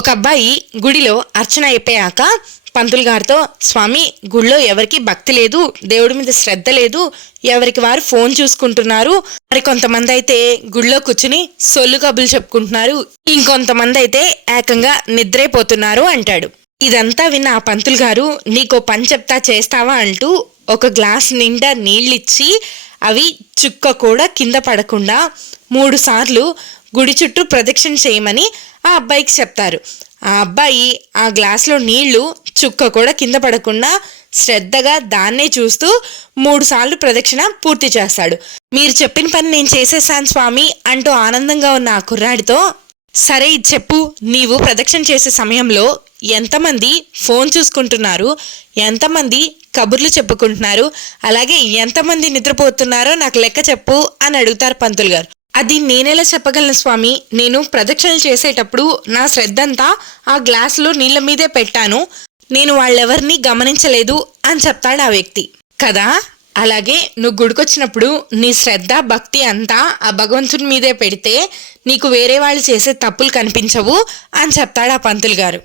ఒక అబ్బాయి గుడిలో అర్చన అయిపోయాక పంతులు గారితో, స్వామి, గుళ్ళో ఎవరికి భక్తి లేదు, దేవుడి మీద శ్రద్ధ లేదు, ఎవరికి వారు ఫోన్ చూసుకుంటున్నారు, మరి కొంతమంది అయితే గుళ్ళో కూర్చుని సొల్లు కబులు చెప్పుకుంటున్నారు, ఇంకొంతమంది అయితే ఏకంగా నిద్రైపోతున్నారు అంటాడు. ఇదంతా విన్న ఆ పంతులు గారు, నీకో పని చెప్తా చేస్తావా అంటూ ఒక గ్లాస్ నిండా నీళ్ళిచ్చి అవి చుక్క కూడా కింద పడకుండా 3 సార్లు గుడి చుట్టూ ప్రదక్షిణ చేయమని ఆ అబ్బాయికి చెప్తారు. ఆ అబ్బాయి ఆ గ్లాసులో నీళ్లు చుక్క కూడా కింద పడకుండా శ్రద్ధగా దాన్నే చూస్తూ 3 సార్లు ప్రదక్షిణ పూర్తి చేస్తాడు. మీరు చెప్పిన పని నేను చేసేసాను స్వామి అంటూ ఆనందంగా ఉన్న ఆ కుర్రాడితో, సరే ఇది చెప్పు, నీవు ప్రదక్షిణ చేసే సమయంలో ఎంతమంది ఫోన్ చూసుకుంటున్నారు, ఎంతమంది కబుర్లు చెప్పుకుంటున్నారు, అలాగే ఎంతమంది నిద్రపోతున్నారో నాకు లెక్క చెప్పు అని అడుగుతారు పంతులు గారు. అది నేనెలా చెప్పగలను స్వామి, నేను ప్రదక్షిణలు చేసేటప్పుడు నా శ్రద్ధంతా ఆ గ్లాసులో నీళ్ళ మీదే పెట్టాను, నేను వాళ్ళెవరిని గమనించలేదు అని చెప్తాడు ఆ వ్యక్తి. కదా, అలాగే నువ్వు గుడికొచ్చినప్పుడు నీ శ్రద్ధ భక్తి అంతా ఆ భగవంతుని మీదే పెడితే నీకు వేరే వాళ్ళు చేసే తప్పులు కనిపించవు అని చెప్తాడు ఆ పంతులు గారు.